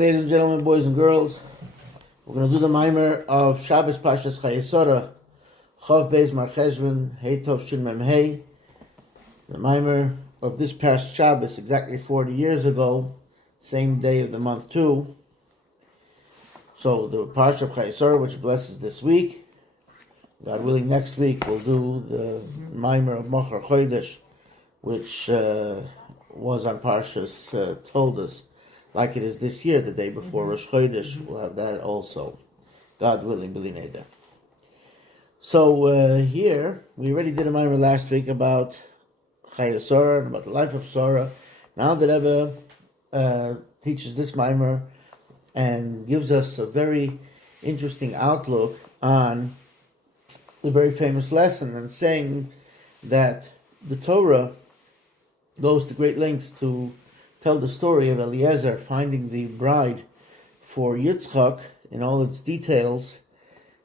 Ladies and gentlemen, boys and girls, we're going to do the mimer of Shabbos Pashas Chayesora, Chav Beis Mar Cheshvan, Hey Tov Shin Mem Hey. The mimer of this past Shabbos, exactly 40 years ago, same day of the month too. So the Parsha of Chayesora, which blesses this week, God willing, next week we'll do the mimer of Mocher Chodesh, which was on Parshas Toldos, like it is this year, the day before Rosh Chodesh. We'll have that also, God willing, B'li Neder. So here, we already did a mimer last week about Chayesora and about the life of Sora. Now the Rebbe teaches this mimer and gives us a very interesting outlook on the very famous lesson, and saying that the Torah goes to great lengths to tell the story of Eliezer finding the bride for Yitzchak in all its details,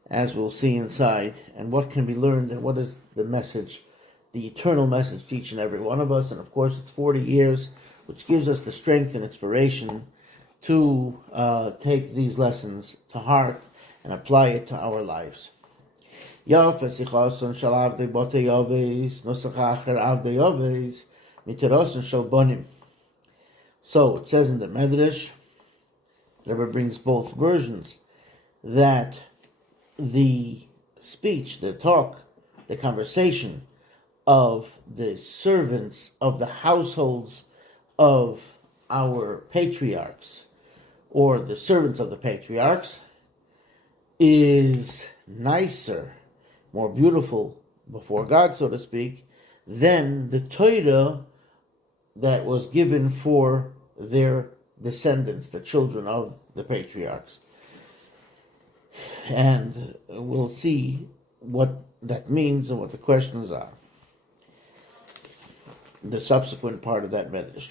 as we'll see inside, and what can be learned, and what is the message, the eternal message to each and every one of us. And of course it's 40 years, which gives us the strength and inspiration to take these lessons to heart and apply it to our lives. Yufeh Seechussun Shel Avdei Batei Avos Nusach Acher Avdei Avos Miterosun Shel Bonim. So it says in the Medrash, Rebbe brings both versions, that the speech, the talk, the conversation of the servants of the households of our patriarchs, or the servants of the patriarchs, is nicer, more beautiful before God, so to speak, than the Torah that was given for their descendants, the children of the patriarchs. And we'll see what that means and what the questions are. The subsequent part of that medrash.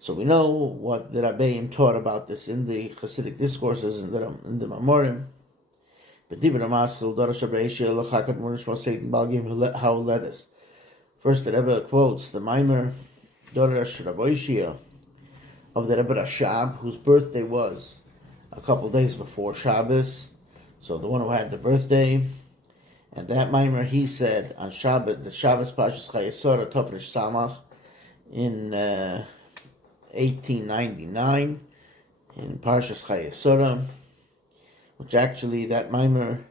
So we know what the Rabbi taught about this in the Chassidic discourses in the Mamorim. How led us. First, the Rebbe quotes the Maimer Dorash Rabbi of the Rebbe Rashab, whose birthday was a couple days before Shabbos. So the one who had the birthday, and that Maimer, he said on Shabbos, the Shabbos Pashas Chayesora Tovrish Samach in 1899 in Parshas Chayesora, which actually that Maimer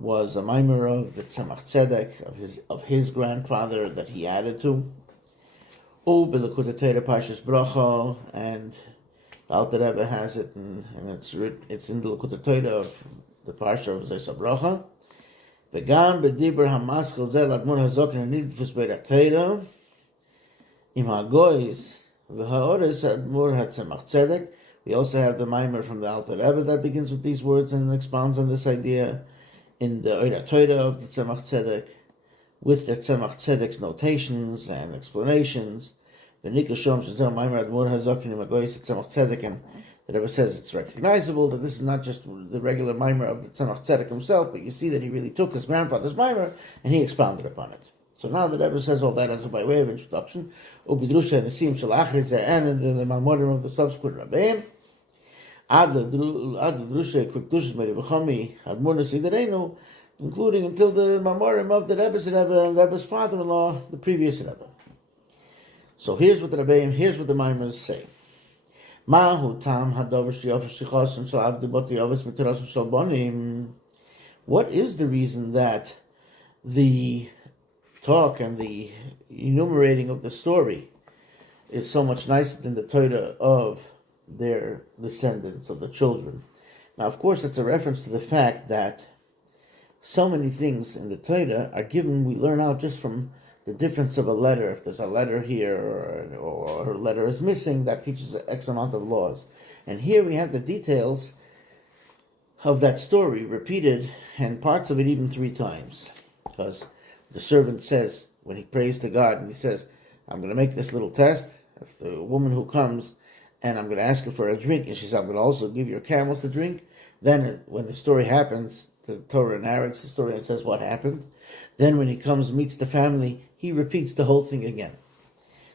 was a Maimer of the Tzemach Tzedek, of his grandfather, that he added to. Pashas Bracha, and the Alter Rebbe has it, and it's in the Likutei Torah of the Parsha of Zayis Bracha. V'gam b'dibur hamaskal zel admor hazokin nidfus b'ratayra im hagoyis v'haoris admor hatzemach tzedek. We also have the Maimer from the Alter Rebbe that begins with these words and expounds on this idea in the Oira Torah of the Tzemach Tzedek, with the Tzemach Tzedek's notations and explanations. The Nikashom Shazel Maimer Admor Hazokin im hagoyis Tzemach Tzedek, and the Rebbe says it's recognizable that this is not just the regular Maimer of the Tzemach Tzedek himself, but you see that he really took his grandfather's Maimer and he expounded upon it. So now the Rebbe says all that as by way of introduction. Ubidrusha Nesim Shel Achrizeh, and in the Mamorim of the subsequent Rabbi, including until the Mamorim of the Rebbe's Rebbe and Rebbe's father-in-law, the previous Rebbe. So here's what the Maimers say. What is the reason that the talk and the enumerating of the story is so much nicer than the Torah of their descendants, of the children? Now, of course, that's a reference to the fact that so many things in the Torah are given, we learn out just from the difference of a letter. If there's a letter here or a letter is missing, that teaches X amount of laws. And here we have the details of that story repeated, and parts of it even 3 times. Because the servant says, when he prays to God, and he says, I'm going to make this little test. If the woman who comes, and I'm going to ask her for a drink, and she says, I'm going to also give your camels to drink, then when the story happens, the Torah narrates the story and says what happened. Then when he comes, meets the family, he repeats the whole thing again.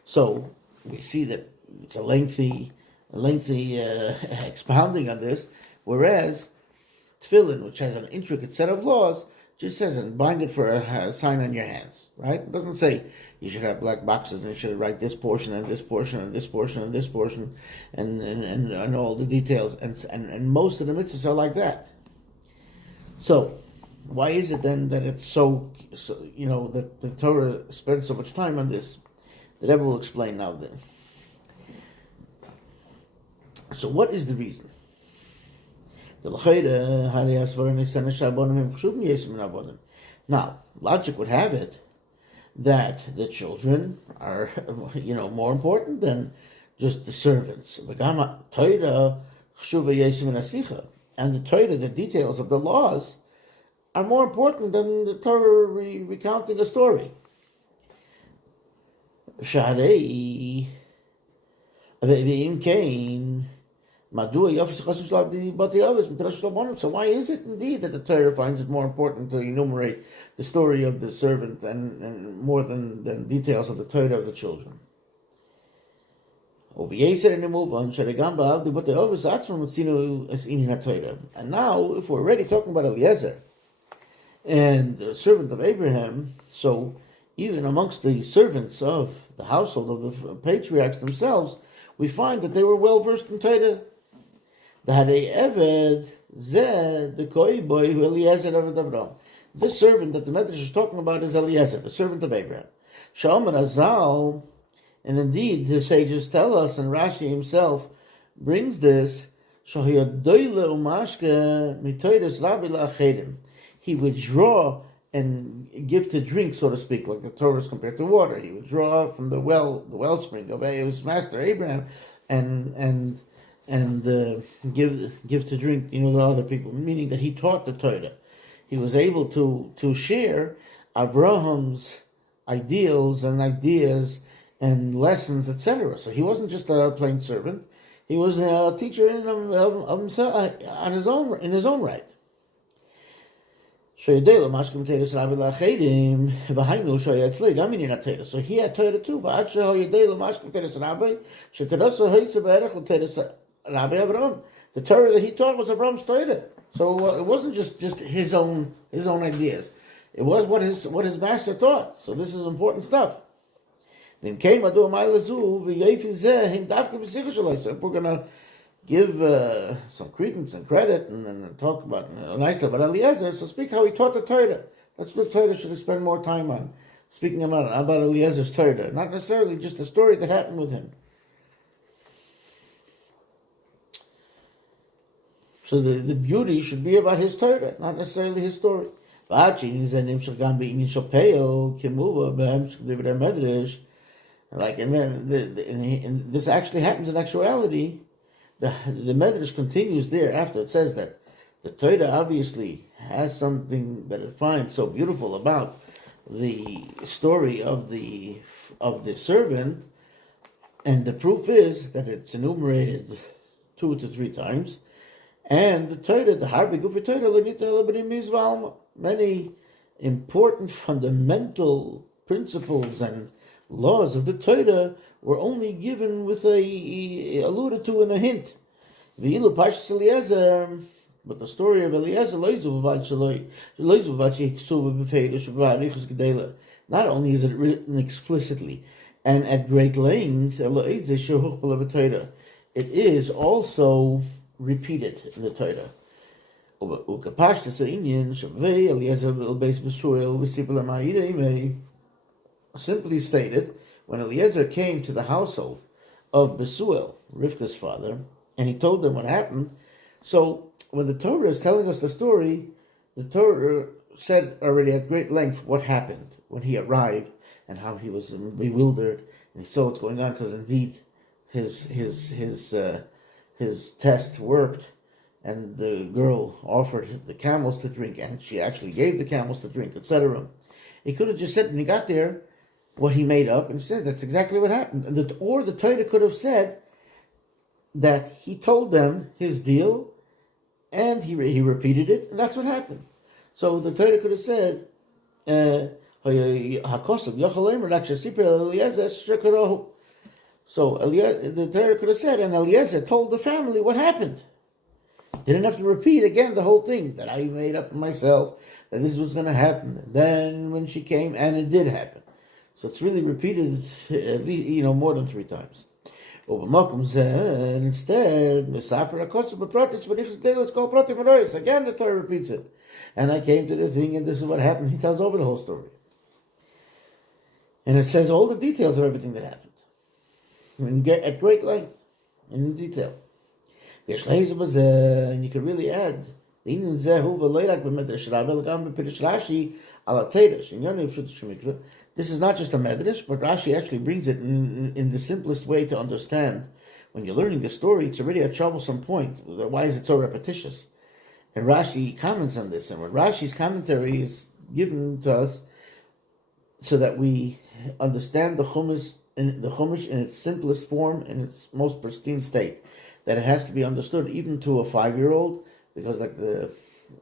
So we see that it's a lengthy expounding on this, whereas tefillin, which has an intricate set of laws, just says, and bind it for a sign on your hands, right? It doesn't say you should have black boxes and you should write this portion and this portion and this portion and this portion and all the details. And most of the mitzvahs are like that. So, why is it then that it's so that the Torah spends so much time on this? The Rebbe will explain now then. So what is the reason? Now, logic would have it that the children are, more important than just the servants. And the Torah, the details of the laws, are more important than the Torah recounting a story. So why is it indeed that the Torah finds it more important to enumerate the story of the servant and more than details of the Torah of the children? And now, if we're already talking about Eliezer and the servant of Abraham, so even amongst the servants of the household of the patriarchs themselves, we find that they were well versed in Torah. The Hadei Eved Zeh, the Koi boy who Eliezer Eved Avram. This servant that the Medrash is talking about is Eliezer, the servant of Abraham. Shalman Azal, and indeed the sages tell us, and Rashi himself brings this, he would draw and give to drink, so to speak, like the Torah is compared to water. He would draw from the wellspring of his master Abraham, and give to drink, the other people. Meaning that he taught the Torah. He was able to share Abraham's ideals and ideas and lessons, etc. So he wasn't just a plain servant; he was a teacher in himself, in his own right. So he had Torah too. The Torah that he taught was Avram's Torah. So it wasn't just his own ideas. It was what his master taught. So this is important stuff. So if we're gonna give some credence and credit and talk about nicely about Eliezer, so speak how he taught the Torah. That's what Torah should spend more time on. Speaking about Eliezer's Torah, not necessarily just a story that happened with him. So the beauty should be about his Torah, not necessarily his story. Like, and then this actually happens in actuality. The Medrash continues there after it says that the Torah obviously has something that it finds so beautiful about the story of the servant, and the proof is that it's enumerated 2 to 3 times. And the Torah, the Harbi Gufi Torah, many important fundamental principles and laws of the Torah were only given with alluded to in a hint. But the story of Eliezer, not only is it written explicitly and at great length, it is also repeated in the Torah. Simply stated, when Eliezer came to the household of Besuel, Rivka's father, and he told them what happened, so when the Torah is telling us the story, the Torah said already at great length what happened when he arrived and how he was bewildered and he saw what's going on, because indeed his test worked, and the girl offered the camels to drink, and she actually gave the camels to drink, etc. He could have just said when he got there what he made up, and said that's exactly what happened. Or the Torah could have said that he told them his deal, and he repeated it, and that's what happened. So the Torah could have said, So the Torah could have said, and Eliezer told the family what happened. Didn't have to repeat again the whole thing that I made up myself, that this was going to happen. And then when she came, and it did happen. So it's really repeated at least, more than 3 times. And instead, again the Torah repeats it. And I came to the thing, and this is what happened. He tells over the whole story. And it says all the details of everything that happened. At great length, and in detail. And you can really add, this is not just a medrash, but Rashi actually brings it in the simplest way to understand. When you're learning the story, it's already a troublesome point. Why is it so repetitious? And Rashi comments on this, and when Rashi's commentary is given to us so that we understand the Chumash in its simplest form, in its most pristine state, that it has to be understood even to a 5-year-old, because like the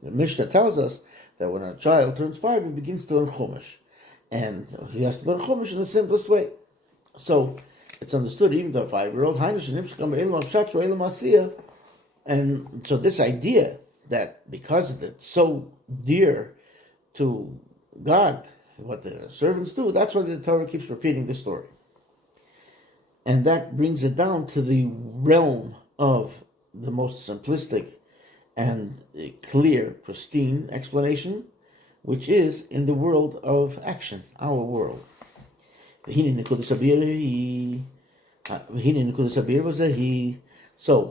Mishnah tells us that when a child turns 5, he begins to learn Chumash, and he has to learn Chumash in the simplest way. So it's understood even to a 5-year-old. And so this idea that because it's so dear to God, what the servants do, that's why the Torah keeps repeating this story. And that brings it down to the realm of the most simplistic and clear, pristine explanation, which is in the world of action, our world. So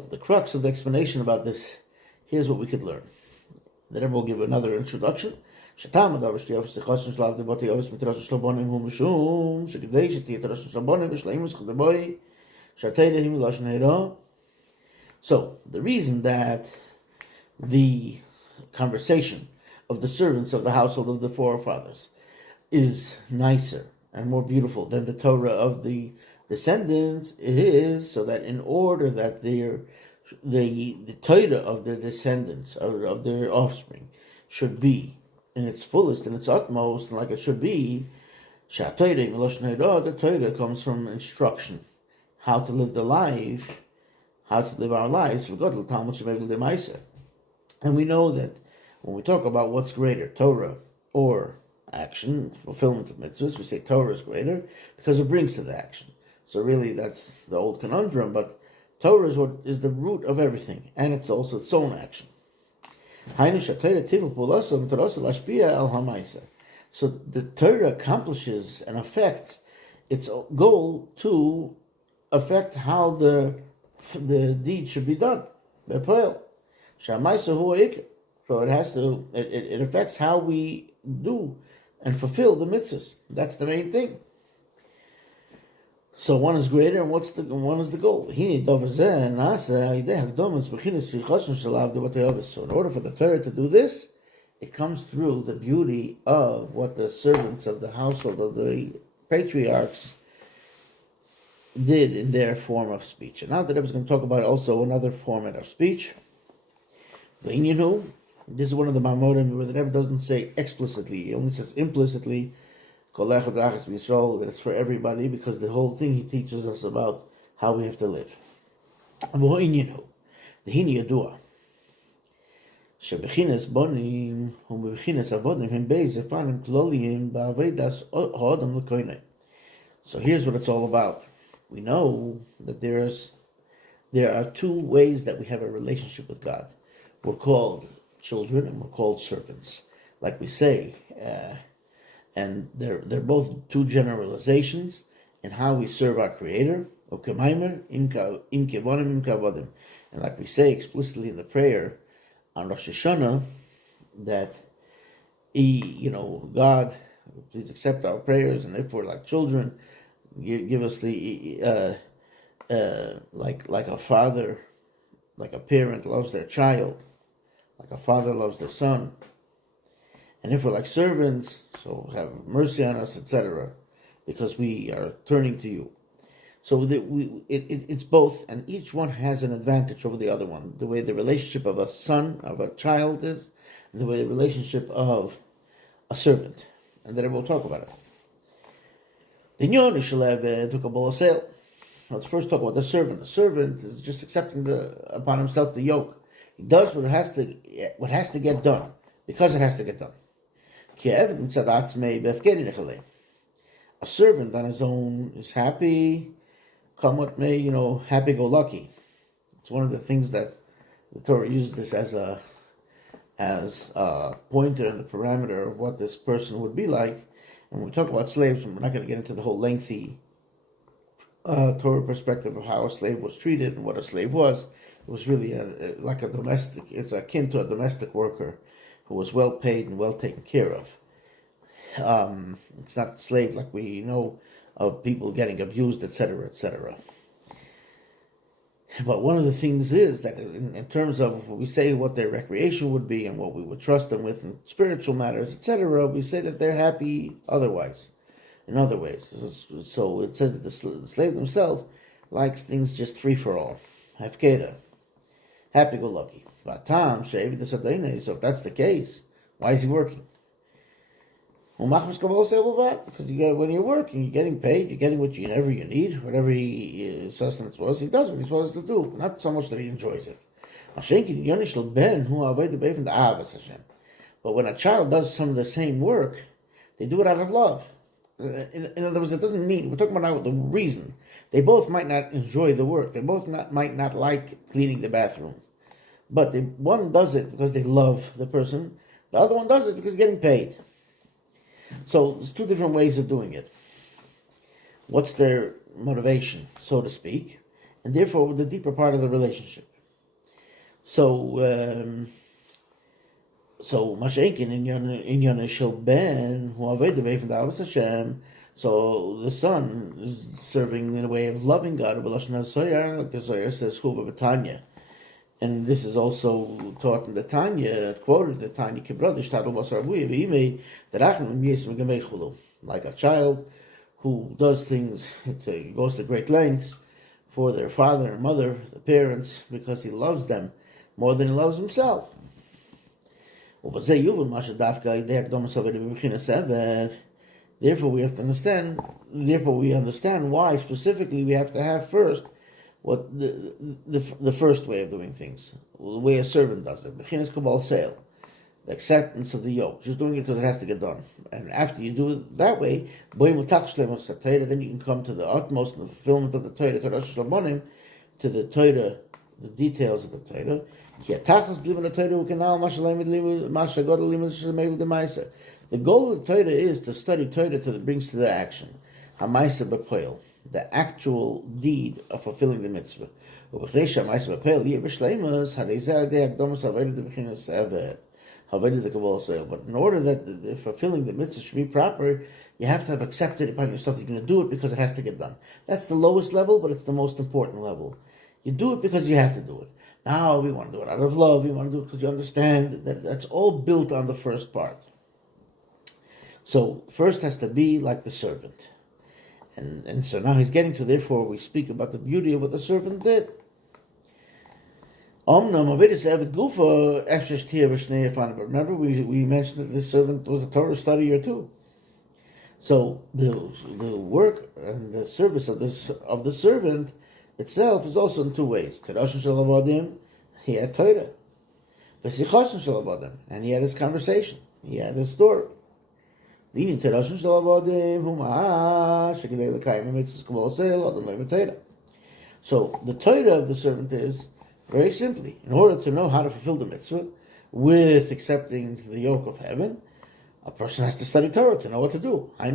the crux of the explanation about this, here's what we could learn. The Rebbe will give another introduction. So the reason that the conversation of the servants of the household of the forefathers is nicer and more beautiful than the Torah of the descendants is so that in order that the Torah of the descendants, of their offspring, should be in its fullest, in its utmost, like it should be, the Torah comes from instruction, how to live our lives. And we know that when we talk about what's greater, Torah or action, fulfillment of mitzvahs, we say Torah is greater because it brings to the action. So really that's the old conundrum, but Torah is what is the root of everything, and it's also its own action. So the Torah accomplishes and affects its goal to affect how the deed should be done. So it affects how we do and fulfill the mitzvahs. That's the main thing. So one is greater, and one is the goal. So in order for the Torah to do this, it comes through the beauty of what the servants of the household of the patriarchs did in their form of speech. And now the Rebbe is going to talk about also another format of speech. This is one of the Mamorim where the Rebbe doesn't say explicitly, he only says implicitly, that it's for everybody, because the whole thing he teaches us about how we have to live. So here's what it's all about. We know that there are 2 ways that we have a relationship with God. We're called children and we're called servants, like we say, and they're both 2 generalizations in how we serve our Creator. And like we say explicitly in the prayer on Rosh Hashanah, that God, please accept our prayers, and if we're like children, give us the like a father, like a parent loves their child, like a father loves their son. And if we're like servants, so have mercy on us, etc., because we are turning to you. So it's both, and each one has an advantage over the other one. The way the relationship of a son, of a child is, and the way the relationship of a servant. And then we'll talk about it. The Nyon Shel took a bowl of sale. let's first talk about the servant. The servant is just accepting upon himself the yoke. He does what has to get done, because it has to get done. A servant on his own is happy, come what may, happy-go-lucky. It's one of the things that the Torah uses this as a pointer and the parameter of what this person would be like. And when we talk about slaves, we're not going to get into the whole lengthy Torah perspective of how a slave was treated and what a slave was. It was really like a domestic, it's akin to a domestic worker who was well paid and well taken care of. It's not a slave like we know of people getting abused, etc., etc. But one of the things is that in terms of we say what their recreation would be and what we would trust them with in spiritual matters, etc., we say that they're happy otherwise, in other ways. So it says that the slave himself likes things just free for all. Hafkeda. Happy-go-lucky. So if that's the case, why is he working? Because when you're working, you're getting paid, you're getting whatever you need, whatever his sustenance was, he does what he's supposed to do. Not so much that he enjoys it. But when a child does some of the same work, they do it out of love. In other words, it doesn't mean, we're talking about now the reason. They both might not enjoy the work. They both might not like cleaning the bathroom. But one does it because they love the person. The other one does it because he's getting paid. So there's two different ways of doing it. What's their motivation, so to speak, and therefore the deeper part of the relationship. So Masha'inkin in Yon Shel Ben, who Avdei from the Avos Hashem. So the son is serving in a way of loving God, like the Zohar says, Huva Batanya. And this is also taught in the Tanya, quoted in the Tanya, like a child who does things, goes to great lengths for their father and mother, the parents, because he loves them more than he loves himself. Therefore, we have to understand. Therefore, we understand why specifically we have to have first what the first way of doing things, the way a servant does it. The acceptance of the yoke, just doing it because it has to get done. And after you do it that way, then you can come to the utmost in the fulfillment of the Torah, to the Torah, the details of the Torah. The goal of the Torah is to study Torah till it brings to the action. Hamaisa b'poel, the actual deed of fulfilling the mitzvah. But in order that fulfilling the mitzvah should be proper, you have to have accepted upon yourself that you're going to do it because it has to get done. That's the lowest level, but it's the most important level. You do it because you have to do it. Now we want to do it out of love. We want to do it because you understand that that's all built on the first part. So first has to be like the servant. And so now he's getting to, therefore we speak about the beauty of what the servant did. Remember we mentioned that this servant was a Torah studier too. So the work and the service of the servant itself is also in two ways. He had Torah. And he had his conversation. He had his story. So the Torah of the servant is, very simply, in order to know how to fulfill the mitzvah with accepting the yoke of heaven, a person has to study Torah to know what to do. He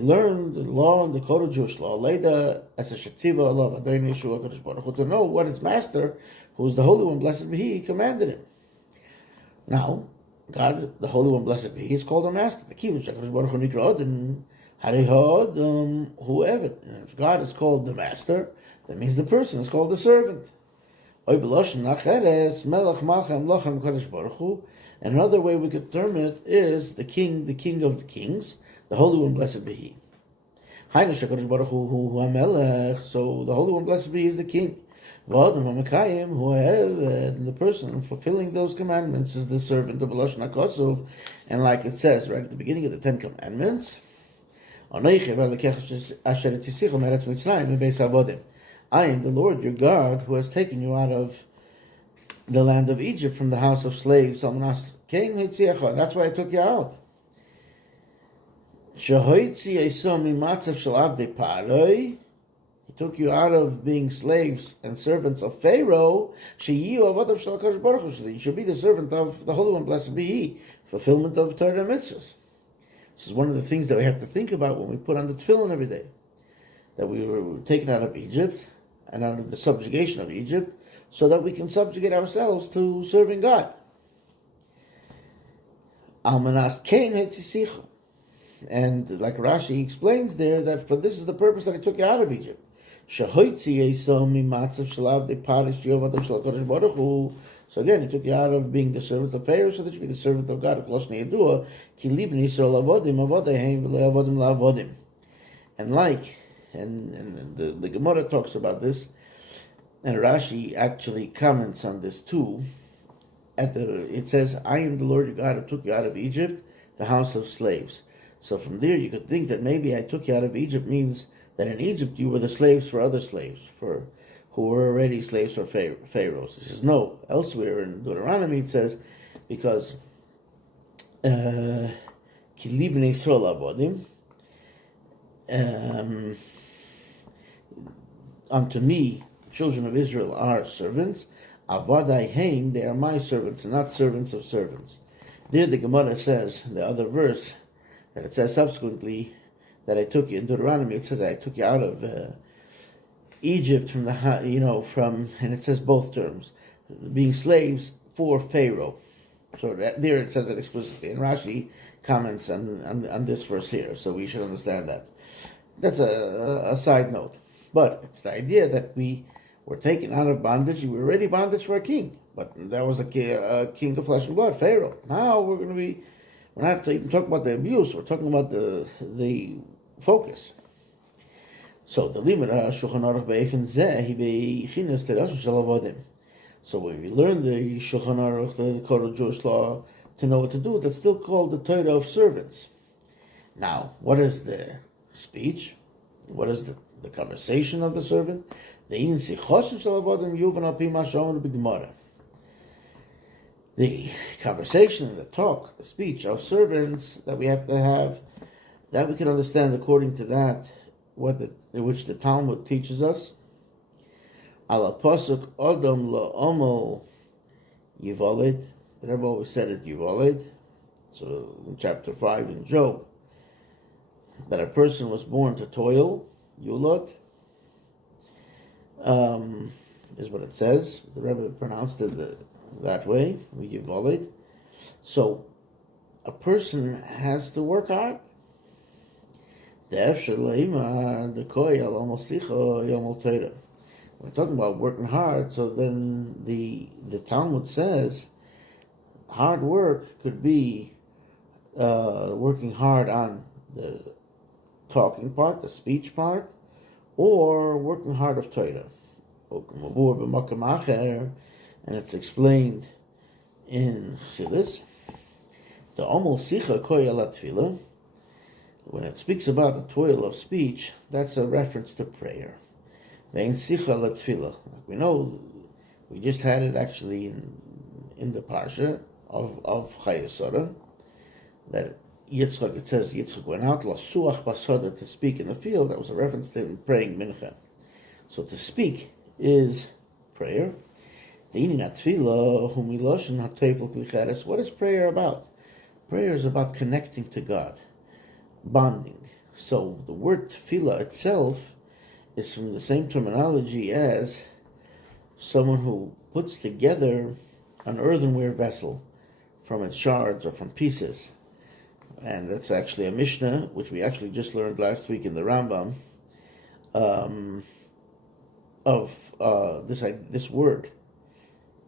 learned the law and the code of Jewish law, as a Shetiva of Avdei to know what his master, who is the Holy One, blessed be He, commanded him. Now, God, the Holy One, blessed be He, is called a master. Whoever. If God is called the master, that means the person is called the servant. And another way we could term it is the king of the kings, the Holy One, blessed be He. So the Holy One, blessed be He, is the king. And the person fulfilling those commandments is the servant of B'lashon HaKosov. And like it says right at the beginning of the Ten Commandments, I am the Lord your God who has taken you out of the land of Egypt from the house of slaves. That's why I took you out. He took you out of being slaves and servants of Pharaoh. You should be the servant of the Holy One, blessed be He. Fulfillment of Torah and mitzvahs. This is one of the things that we have to think about when we put on the tefillin every day. That we were taken out of Egypt and out of the subjugation of Egypt so that we can subjugate ourselves to serving God. And like Rashi explains there, that for this is the purpose that He took you out of Egypt. So again, He took you out of being the servant of Pharaoh so that you be the servant of God. And the Gemara talks about this, and Rashi actually comments on this too. It says, I am the Lord your God who took you out of Egypt, the house of slaves. So from there you could think that maybe I took you out of Egypt means that in Egypt you were the slaves for other slaves, who were already slaves for pharaohs. He says, no. Elsewhere in Deuteronomy it says, because Ki libnei Yisrael avodim, unto me, the children of Israel are servants. Avadai heim, they are my servants, and not servants of servants. There the Gemara says, the other verse, that it says subsequently, that I took you in Deuteronomy, it says I took you out of Egypt from and it says both terms, being slaves for Pharaoh. So there it says it explicitly, and Rashi comments on this verse here, so we should understand that. That's a side note, but it's the idea that we were taken out of bondage. We were already bondage for a king, but that was a king of flesh and blood, Pharaoh. Now we're not even talking about the abuse. We're talking about the focus. So the limit Shulchan Aruch be'efen zeh hi be'chinas terashon shel avodim. So when we learn the Shulchan Aruch, the code of Jewish law, to know what to do, that's still called the Torah of servants. Now, what is the speech? What is the conversation of the servant? The Seechussun shel avodim yuvan al pi ma she'omru b'Gemara. The conversation, the talk, the speech of servants that we have to have, that we can understand according to that, which the Talmud teaches us. Ala pasuk Adam la omel yivalid. The Rebbe always said it yivalid. So in chapter 5 in Job, that a person was born to toil, yulot, is what it says. The Rebbe pronounced it that way, yivalid. So a person has to work hard. We're talking about working hard, so then the Talmud says hard work could be working hard on the talking part, the speech part, or working hard of Torah. And it's explained in Chassidic. The Omel Sicha Koya Latfila. When it speaks about the toil of speech, that's a reference to prayer. Vein sicha latfila. Like we know, we just had it actually in the parsha of Chayesora, that Yitzchak, it says Yitzchak went out lasuach basada, to speak in the field. That was a reference to him praying mincha. So to speak is prayer. What is prayer about? Prayer is about connecting to God, bonding. So the word tefillah itself is from the same terminology as someone who puts together an earthenware vessel from its shards or from pieces. And that's actually a Mishnah, which we actually just learned last week in the Rambam, of this word,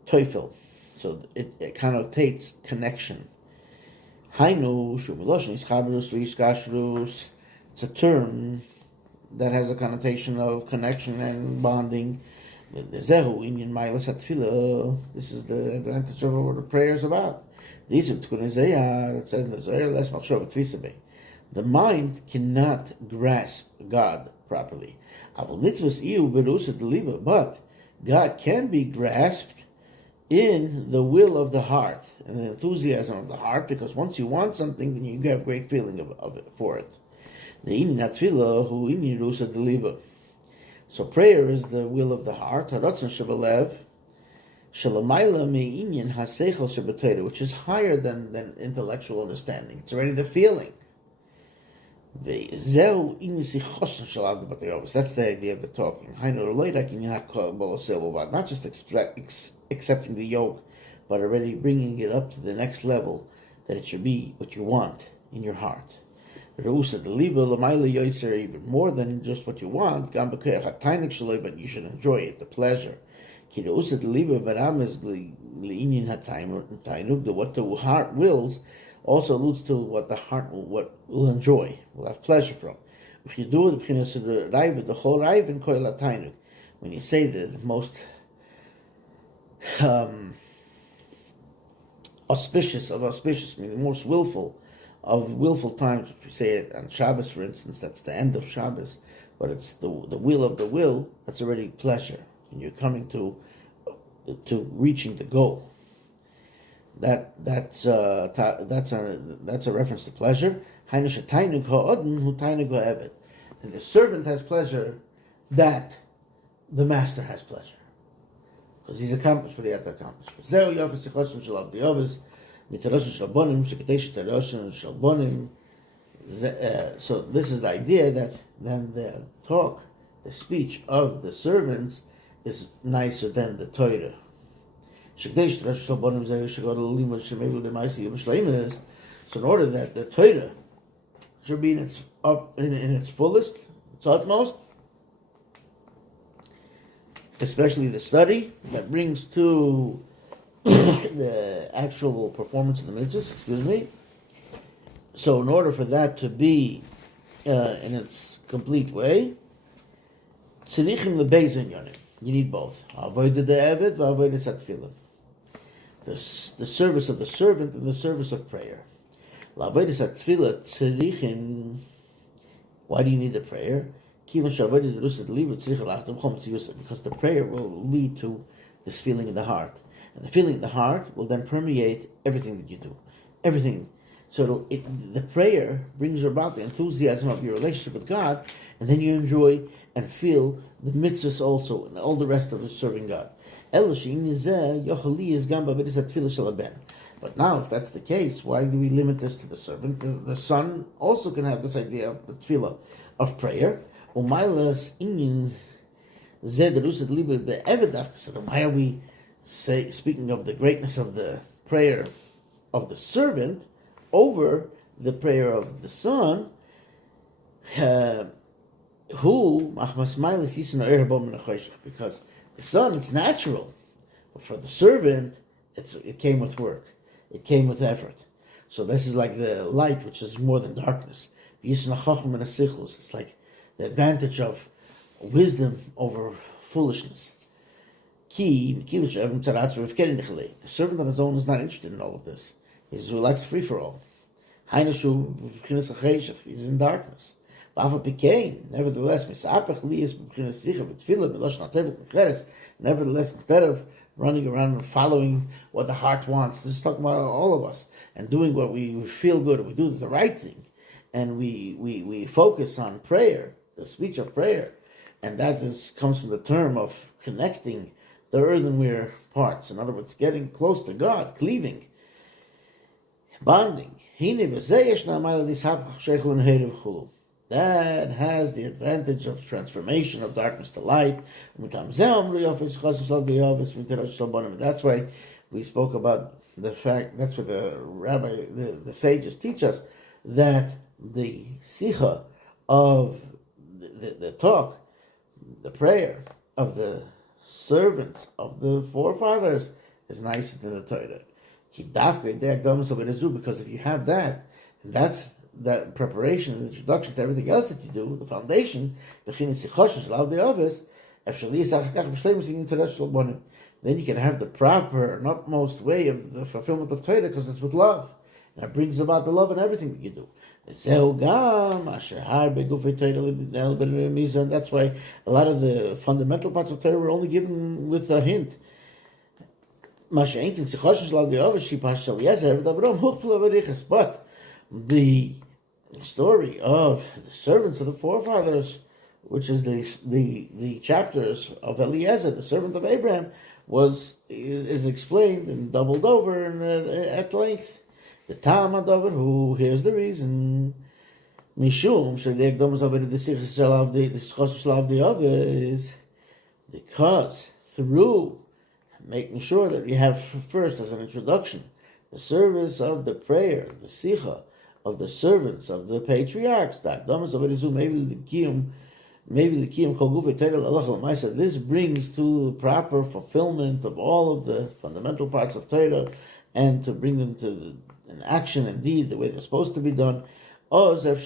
teufel. So it connotates connection. Hainu, shumiloshin, ischabros, v'ishkashrus. It's a term that has a connotation of connection and bonding. This is the advantage of what the prayer is about. It says in the Zohar, The mind cannot grasp God properly. But God can be grasped in the will of the heart and the enthusiasm of the heart, because once you want something, then you have great feeling of it for it. So prayer is the will of the heart, which is higher than intellectual understanding. It's already the feeling. That's the idea of the talking. Not just accepting the yoke, but already bringing it up to the next level, that it should be what you want in your heart. Even more than just what you want, but you should enjoy it, the pleasure. What the heart wills also alludes to what the heart will enjoy, will have pleasure from. When you say the most auspicious, meaning the most willful of willful times, which we say it on Shabbos, for instance, that's the end of Shabbos, but it's the will of the will, that's already pleasure, and you're coming to reaching the goal. That's a reference to pleasure. And the servant has pleasure that the master has pleasure, because he's accomplished what he had to accomplish. So this is the idea that then the talk, the speech of the servants is nicer than the Torah. So in order that the Torah should be in its fullest, its utmost, especially the study that brings to the actual performance of the mitzvahs, So in order for that to be in its complete way, you need both. The service of the servant and the service of prayer. Why do you need the prayer? Because the prayer will lead to this feeling in the heart. And the feeling in the heart will then permeate everything that you do. Everything. So the prayer brings about the enthusiasm of your relationship with God, and then you enjoy and feel the mitzvahs also, and all the rest of serving God. But now, if that's the case, why do we limit this to the servant? The son also can have this idea of the tefillah, of prayer. So why are we speaking of the greatness of the prayer of the servant over the prayer of the son? Because the son, it's natural, but for the servant, it came with work, it came with effort. So this is like the light, which is more than darkness. It's like the advantage of wisdom over foolishness. The servant on his own is not interested in all of this. He likes free for all. He's in darkness. Nevertheless, instead of running around and following what the heart wants, this is talking about all of us, and doing what we feel good, we do the right thing, and we focus on prayer, the speech of prayer, and that comes from the term of connecting the earthenware parts. In other words, getting close to God, cleaving, bonding. That has the advantage of transformation of darkness to light. That's why we spoke about the fact, that's what the Rabbi, the sages teach us, that the sicha of the talk, the prayer of the servants of the forefathers is nicer than the Torah. Because if you have that, and that's that preparation and introduction to everything else that you do, the foundation, then you can have the proper and utmost way of the fulfillment of Torah, because it's with love. And it brings about the love in everything that you do. That's why a lot of the fundamental parts of Torah were only given with a hint. But the story of the servants of the forefathers, which is the chapters of Eliezer, the servant of Abraham, is explained and doubled over at length. The Talmud of it, who here's the reason. Mishum is because through making sure that you have first as an introduction the service of the prayer, the sicha of the servants of the patriarchs. This brings to proper fulfillment of all of the fundamental parts of Torah, and to bring them to an action and deed the way they're supposed to be done. So then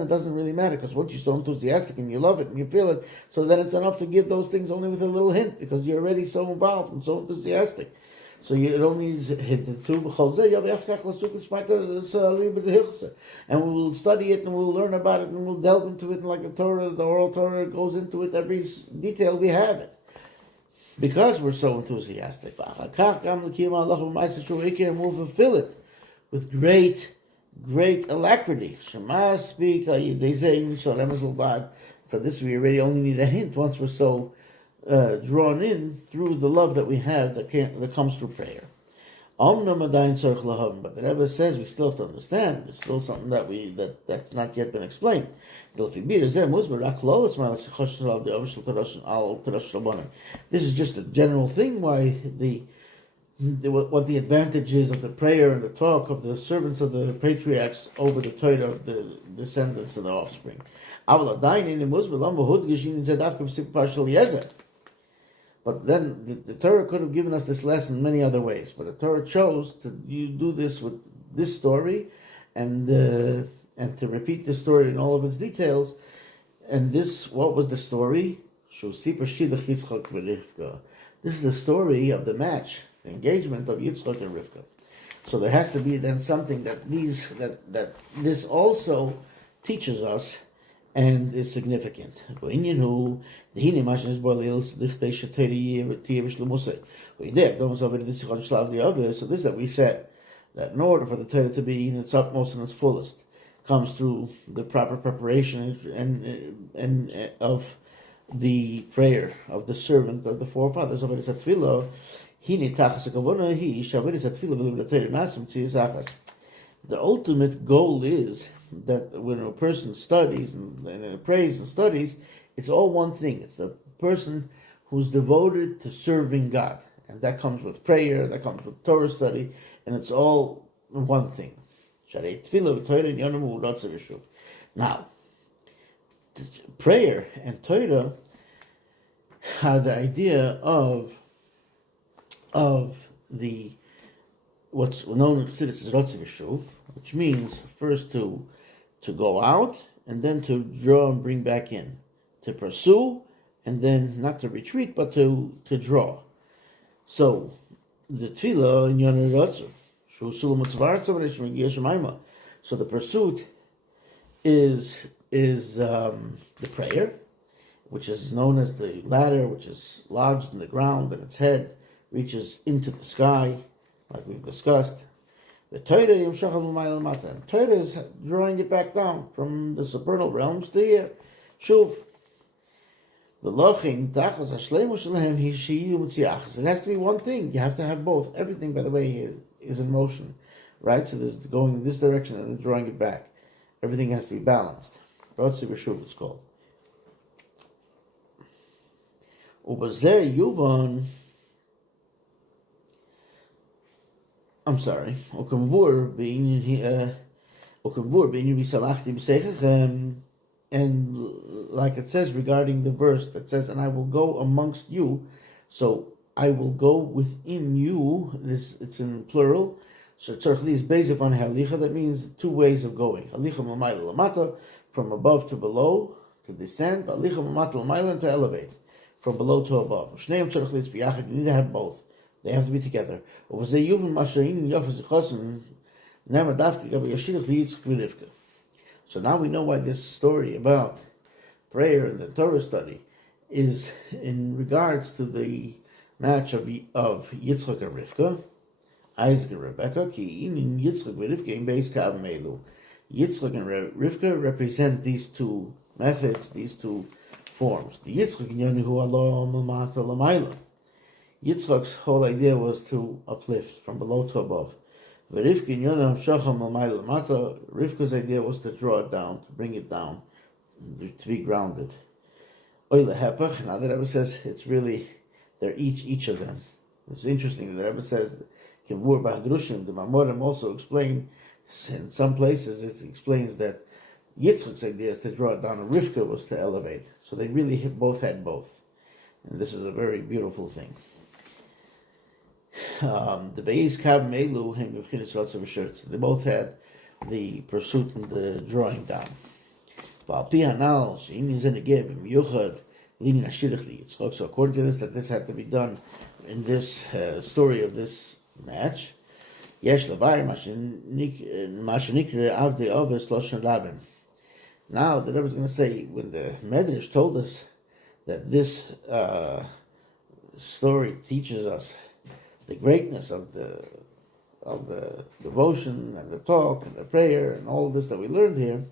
it doesn't really matter, because once you're so enthusiastic and you love it and you feel it, so then it's enough to give those things only with a little hint, because you're already so involved and so enthusiastic. So it only is hinted to, and we will study it and we'll learn about it and we'll delve into it, and like the Torah, the oral Torah goes into it, every detail we have it. Because we're so enthusiastic. And we'll fulfill it with great alacrity. For this we already only need a hint once we're so drawn in through the love that we have that comes through prayer. But the Rebbe says we still have to understand. It's still something that's not yet been explained. This is just a general thing, why what the advantage is of the prayer and the talk of the servants of the patriarchs over the Torah of the descendants and the offspring. But then the Torah could have given us this lesson many other ways, but the Torah chose to do this with this story, and to repeat the story in all of its details. And what was the story? This is the story of the match, the engagement of Yitzchak and Rivka. So there has to be then something that this also teaches us and is significant. So this that we said, that in order for the Torah to be in its utmost and its fullest, comes through the proper preparation and of the prayer of the servant of the forefathers of the ultimate goal is that when a person studies and prays and studies, it's all one thing. It's the person who's devoted to serving God, and that comes with prayer, that comes with Torah study, and it's all one thing. Now, prayer and Torah are the idea of the what's known in Chassidic as Rotze V'Shuv, which means first to go out and then to draw and bring back in, to pursue and then not to retreat but to draw. So the tefillah in Yonah Rotze, so the pursuit is the prayer, which is known as the ladder, which is lodged in the ground and its head reaches into the sky, like we've discussed. The Torah is drawing it back down from the supernal realms to here. Shuv. The lochin tachas hashleimus shelehem hishiyu mitziachas. It has to be one thing. You have to have both. Everything, by the way, here is in motion, right? So there's going in this direction and then drawing it back. Everything has to be balanced. Rotze V'Shuv, it's called. Ubazeh yuvan. I'm sorry. And like it says regarding the verse that says, and I will go amongst you, so I will go within you. It's in plural. So tzarchli is based upon halicha. That means two ways of going. Halicha l'mayla l'mata, from above to below, to descend. Halicha l'mata l'mayla, to elevate, from below to above. Shneim tzarchli is biyachad. You need to have both. They have to be together. The So now we know why this story about prayer and the Torah study is in regards to the match of Yitzchak and Rivka, Isaac and Rebecca. Yitzchak and Rivka represent these two methods, these two forms. The Yitzchak's whole idea was to uplift from below to above. Rivka's idea was to draw it down, to bring it down, to be grounded. Now the Rebbe says it's really, they're each of them. It's interesting that the Rebbe says, the Mamorim also explain, in some places it explains that Yitzchak's idea is to draw it down and Rivka was to elevate. So they really both had both. And this is a very beautiful thing. The Beis Kav Melu Hem B'chinas Rotzav V'Shirtz. They both had the pursuit and the drawing down. So according to this, that this had to be done in this story of this match. Now the Rebbe is going to say, when the Medrash told us that this story teaches us the greatness of the devotion and the talk and the prayer and all this that we learned here,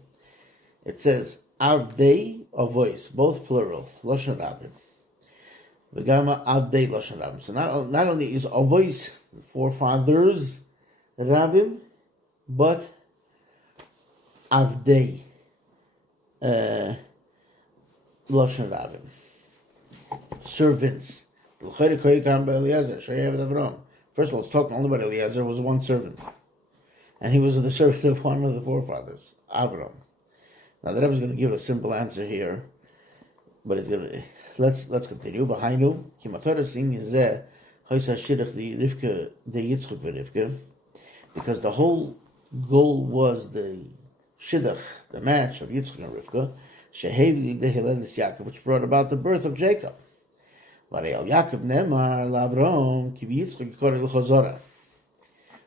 it says Avdei, Avos, both plural, Lashon Rabim. V'gama Avdei Lashon Rabim. So not only is Avos, the forefathers, Rabim, but Avdei, Lashon Rabim, servants. First of all, it's talking only about Eliezer, was one servant, and he was the servant of one of the forefathers, Avram. Now the Rebbe is going to give a simple answer here, but it's going to let's continue. Because the whole goal was the shidduch, the match of Yitzchak and Rivka, which brought about the birth of Jacob.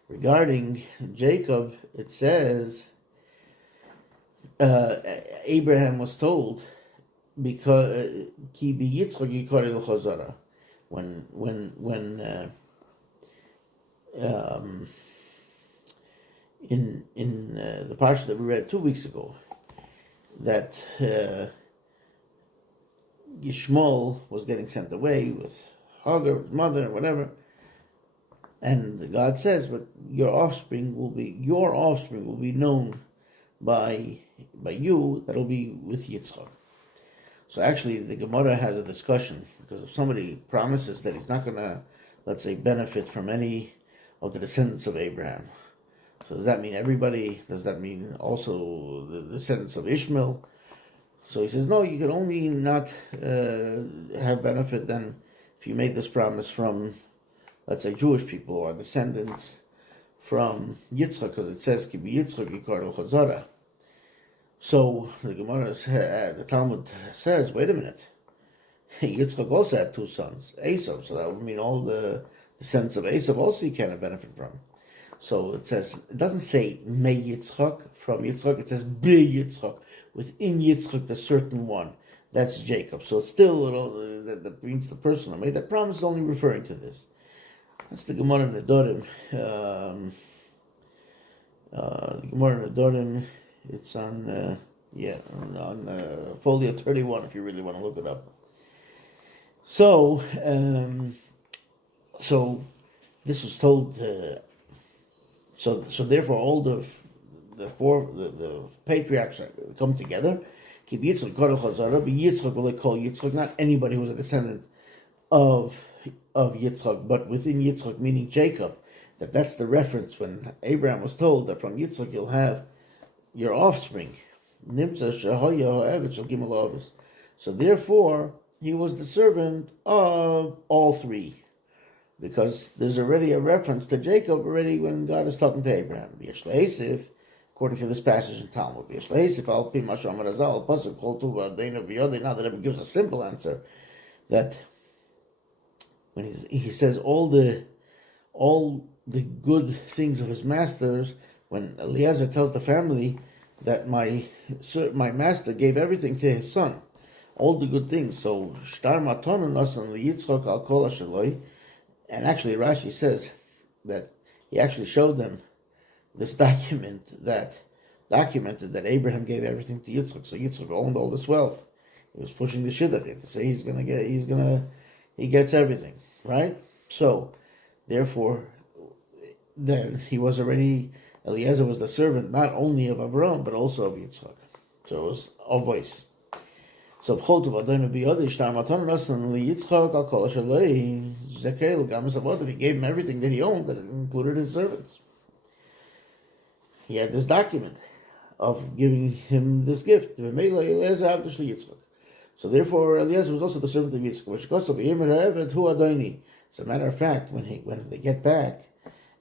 Regarding Jacob, it says Abraham was told because when in the parsha that we read 2 weeks ago, that Yishmael was getting sent away with Hagar, his mother, and whatever, and God says, "But your offspring will be known by you. That'll be with Yitzchak." So actually, the Gemara has a discussion, because if somebody promises that he's not going to, let's say, benefit from any of the descendants of Abraham, so does that mean everybody? Does that mean also the descendants of Ishmael? So he says, no, you can only not have benefit then if you made this promise from, let's say, Jewish people or descendants from Yitzchak, because it says, Ki Yitzchak Yikar El Chazara. So the Gemara, the Talmud says, wait a minute, Yitzchak also had 2 sons, Esav, so that would mean all the descendants of Esav also you can't benefit from. So it says, it doesn't say Me Yitzchak, from Yitzchak, it says Be Yitzchak, within Yitzchak, the certain one. That's Jacob. So it's still that means the person who made that promise is only referring to this. That's the Gemara in the Dorim. The Gemara in the Dorim, it's on folio 31 if you really want to look it up. So this was told. So therefore, all the patriarchs come together. Keep Yitzchak Yitzchak will call Yitzchak, not anybody who was a descendant of Yitzchak, but within Yitzchak, meaning Jacob. That's the reference when Abraham was told that from Yitzchak you'll have your offspring. So therefore, he was the servant of all 3. Because there's already a reference to Jacob already when God is talking to Abraham. According to this passage in Talmud. Now the Rebbe gives a simple answer, that when he says all the good things of his masters when Eliezer tells the family that my master gave everything to his son, all the good things. So shtar matonon nasan liyitzchak al kol asheloi, and actually Rashi says that he actually showed them this document that documented that Abraham gave everything to Yitzchak. So Yitzchak owned all this wealth. He was pushing the shidduch to say he gets everything, right? So therefore, then Eliezer was the servant not only of Abraham but also of Yitzchak. So it was Avos. So he gave him everything that he owned, that included his servants. He had this document of giving him this gift. So therefore, Eliezer was also the servant of Yitzchak. As a matter of fact, when they get back,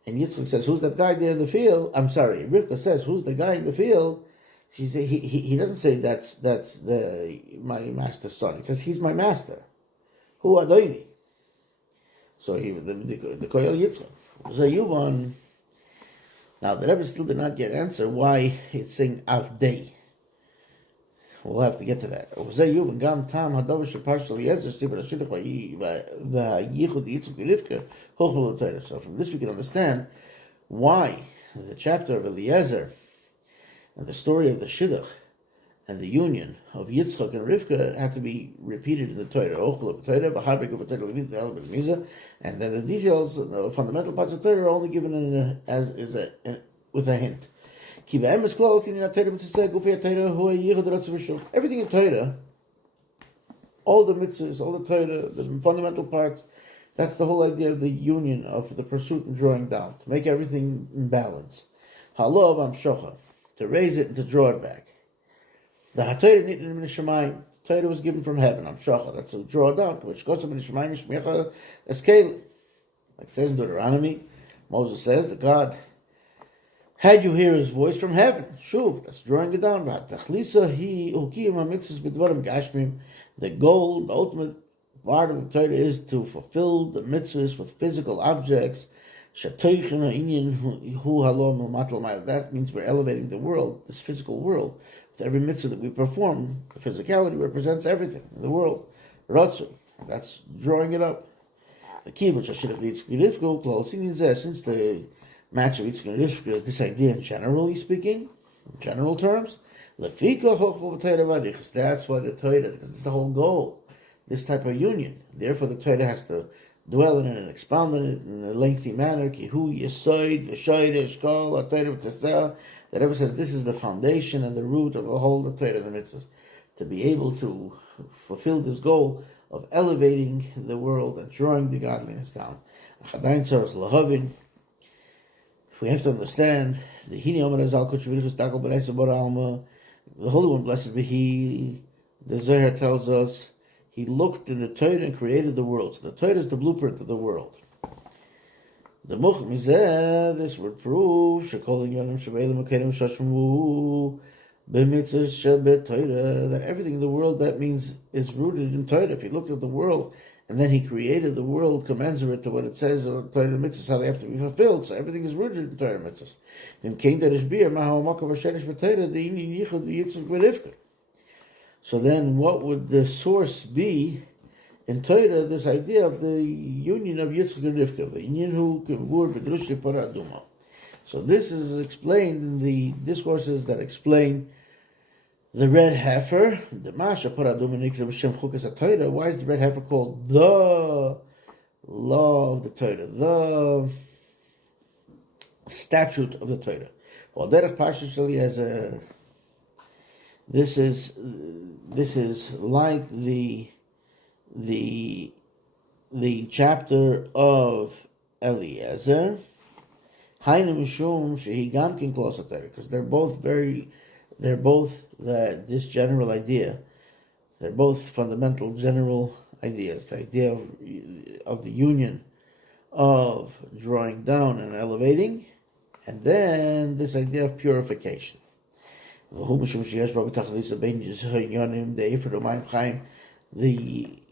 and Yitzchak says, "Who's that guy there in the field?" I'm sorry, Rivka says, "Who's the guy in the field?" He doesn't say that's my master's son. He says he's my master. Who Adoini? So the Koyel Yitzchak. Zayuvan. Now the Rebbe still did not get an answer why it's saying Avdei. We'll have to get to that. So from this we can understand why the chapter of Eliezer and the story of the shidduch and the union of Yitzchak and Rivka had to be repeated in the Torah. And then the details, the fundamental parts of Torah are only given with a hint. Everything in Torah, all the mitzvahs, all the Torah, the fundamental parts, that's the whole idea of the union, of the pursuit and drawing down, to make everything in balance. Halav amshocha, to raise it and to draw it back. The Torah was given from heaven, amshocha, that's to draw it down, which goes from Shemayim Shmicha Eskele. Like it says in Deuteronomy, Moses says that God had you hear his voice from heaven. Shuv, that's drawing it down. The goal, the ultimate part of the Torah is to fulfill the mitzvahs with physical objects. That means we're elevating the world, this physical world. With every mitzvah that we perform, the physicality represents everything in the world. Ratzu, that's drawing it up. Since the match of Yitzchak and Rivka is this idea, generally speaking, in general terms, that's why the Torah, because it's the whole goal, this type of union. Therefore, the Torah has to dwell in it and expound on it in a lengthy manner. The Rebbe says this is the foundation and the root of the whole Torah and the mitzvahs, to be able to fulfill this goal of elevating the world and drawing the godliness down. We have to understand the Holy One, blessed be He. The Zohar tells us He looked in the Torah and created the world. So the Torah is the blueprint of the world. The Much Mizeh, this would prove that everything in the world, that means, is rooted in Torah. If you looked at the world and then He created the world commensurate to what it says on Torah and mitzvahs, how they have to be fulfilled. So everything is rooted in Torah and mitzvahs. So then what would the source be in Torah, this idea of the union of Yitzchak and Rivka? So this is explained in the discourses that explain the red heifer, the Masha Paradum Nikra B'Shem Chukas HaTorah. Why is the red heifer called the law of the Torah, the statute of the Torah? Well, Derech Pasha Shel Eliezer. This is like the chapter of Eliezer. Hainu Mishum Shehi Gamkin Klos HaTorah, because they're both this general idea. They're both fundamental general ideas. The idea of the union of drawing down and elevating, and then this idea of purification. The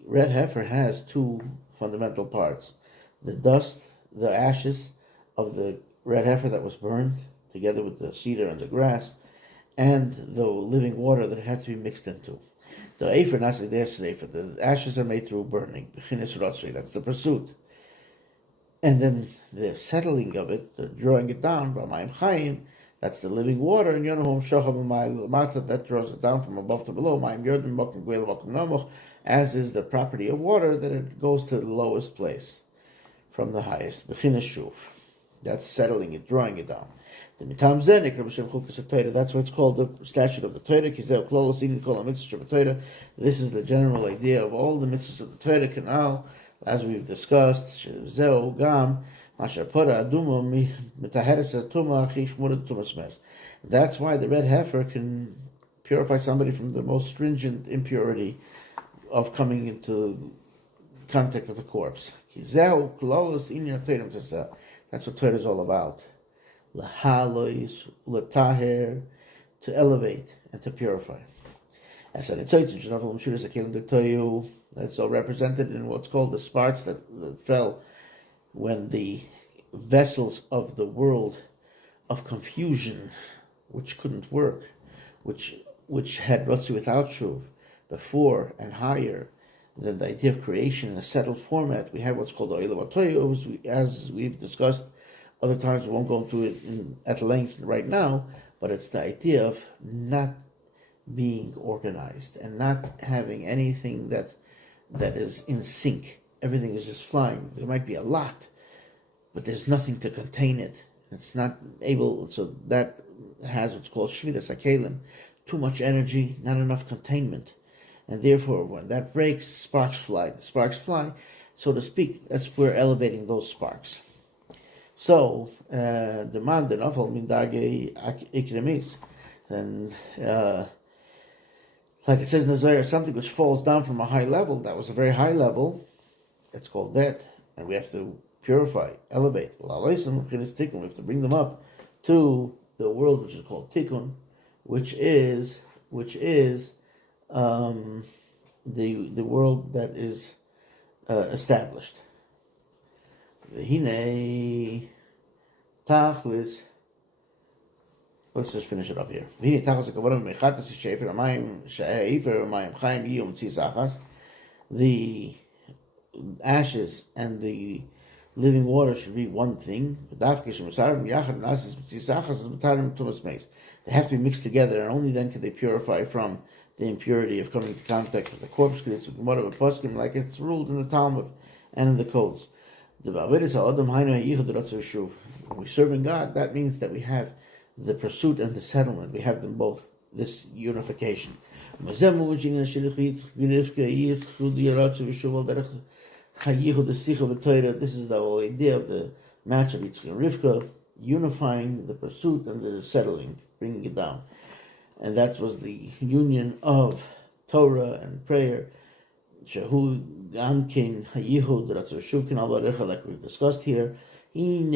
red heifer has two fundamental parts. The dust, the ashes of the red heifer that was burned together with the cedar and the grass, and the living water that it had to be mixed into. The ashes are made through burning. That's the pursuit. And then the settling of it, the drawing it down, that's the living water, and that draws it down from above to below, as is the property of water, that it goes to the lowest place from the highest. That's settling it, drawing it down. That's why it's called the statute of the Torah. This is the general idea of all the mitzvahs of the Torah canal, as we've discussed. That's why the red heifer can purify somebody from the most stringent impurity of coming into contact with the corpse. That's what Torah is all about. To elevate and to purify. That's all represented in what's called the sparks that fell when the vessels of the world of confusion, which couldn't work, which had Ratzu without Shuv, before and higher than the idea of creation in a settled format. We have what's called the Olam HaToyu, as we've discussed other times. We won't go into it at length right now, but it's the idea of not being organized and not having anything that is in sync. Everything is just flying. There might be a lot, but there's nothing to contain it. It's not able, so that has what's called Shvidas HaKelim, too much energy, not enough containment. And therefore, when that breaks, sparks fly. The sparks fly, so to speak. We're elevating those sparks. So, the man the nafal min dage ikremis, and like it says in the Zohar, something which falls down from a high level, that was a very high level, it's called that, and we have to purify, elevate. We have to bring them up to the world which is called Tikkun, which is the world that is established. Hine tachlis. Let's just finish it up here. The ashes and the living water should be one thing. They have to be mixed together, and only then can they purify from the impurity of coming into contact with the corpse, like it's ruled in the Talmud and in the codes. When we're serving God, that means that we have the pursuit and the settlement. We have them both, this unification. This is the whole idea of the match of Yitzchak and Rivka, unifying the pursuit and the settling, bringing it down. And that was the union of Torah and prayer. Like we've discussed here. And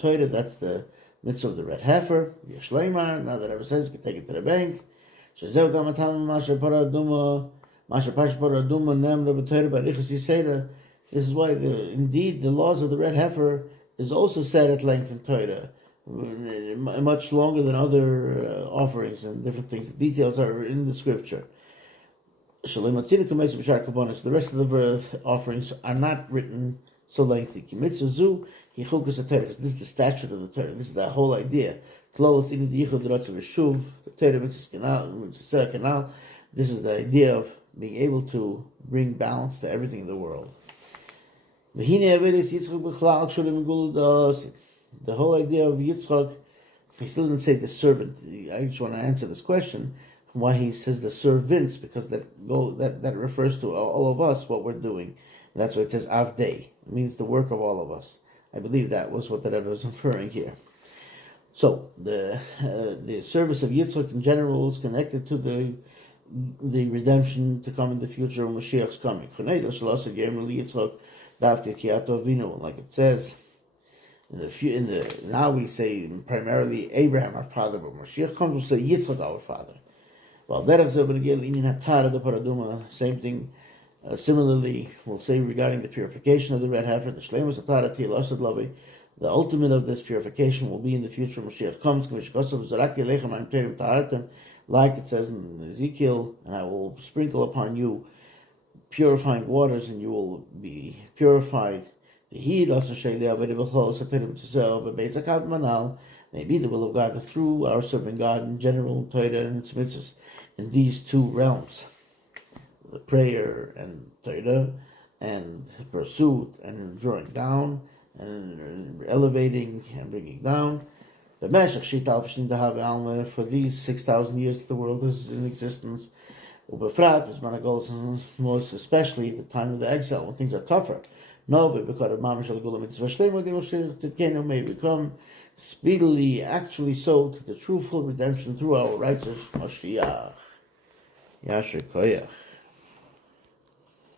Torah, that's the mitzvah of the red heifer. Now that Rebbe says you can take it to the bank. This is why indeed the laws of the red heifer is also said at length in Torah, much longer than other offerings and different things. The details are in the scripture. The rest of the offerings are not written so lengthy. This is the statute of the Torah. This is the whole idea. This is the idea of being able to bring balance to everything in the world. The whole idea of Yitzchak, he still didn't say the servant. I just want to answer this question. Why he says the servants, because that refers to all of us, what we're doing. And that's why it says Avdei. It means the work of all of us. I believe that was what the Rebbe was referring here. So the service of Yitzchak in general is connected to the redemption to come in the future when Mashiach's coming. Like it says in the now we say primarily Abraham our father, but Mashiach comes, we'll say Yitzchak our father. Same thing. Similarly, we'll say regarding the purification of the red heifer, the shleimus atara tilasad lavi, The ultimate of this purification will be in the future. Mashiach comes, like it says in Ezekiel, and I will sprinkle upon you purifying waters, and you will be purified. Maybe the will of God, that through our serving God in general, Torah and its mitzvahs, in these two realms, the prayer and Torah, and pursuit and drawing down, and elevating and bringing down, for these 6,000 years that the world is in existence, most especially the time of the exile, when things are tougher. May become speedily, actually so, to the true full redemption through our righteous Mashiach. Yasher Koyach.